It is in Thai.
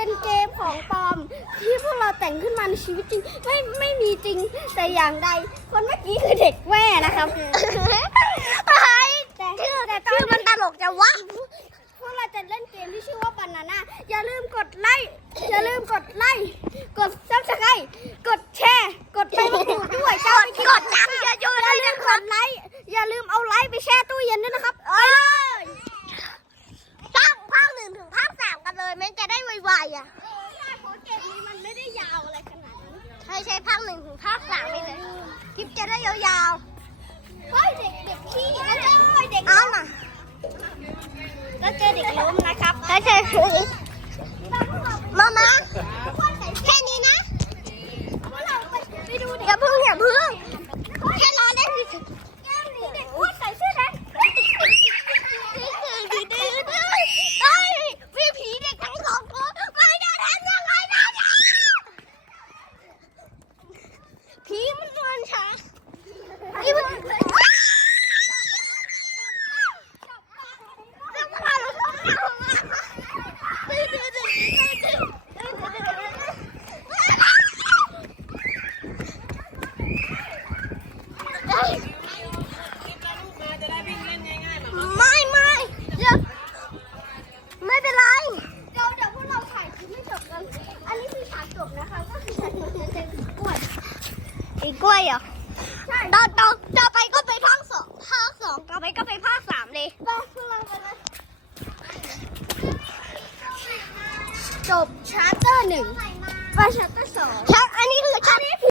เป็นเกมของปลอม ที่พวกเราแต่งขึ้นมาในชีวิตจริง ไม่ไม่มีจริงแต่อย่างใด คนเมื่อกี้คือเด็กแม่นะครับไอ้แต่ชื่อแต่ตอชื่อนมันตลกจะวะพวกเราจะเล่นเกมที่ชื่อว่าบานาน่าอย่าลืมกดไลค์อย่าลืมกดไลค์กดซับสไครต์กดแชร์ กดไปดูด้วยเจ้ากดกดตังค์เยอะๆอย่าด้วยลืนะมคกรับดไลค์อย่าลืมเอาไลค์ไปแช่ตู้เย็นด้วยนะครับ เอ้ยสร้างภาคหนึ่งถึงภาคสามกันเลยแม่งจะ ได้ไวๆอะเพราะเกมนี้มันไม่ได้ยาวอะไรขนาดนั้นใช่ใช่ภาคหนึ่งถึงภาคสามนี่เลยคลิปจะได้ยาวเฮ้ยเด็กเด็กขี้แล้วเจอเด็กๆเอาน่ะ กล้วยอะต่อต่อต่อไปก็ไปภาคสองภาคสองต่อไปก็ไปภาคสามเลยจบชาร์เตอร์หนึ่งไปชาร์เตอร์สองอันนี้คือชาร์เตอร์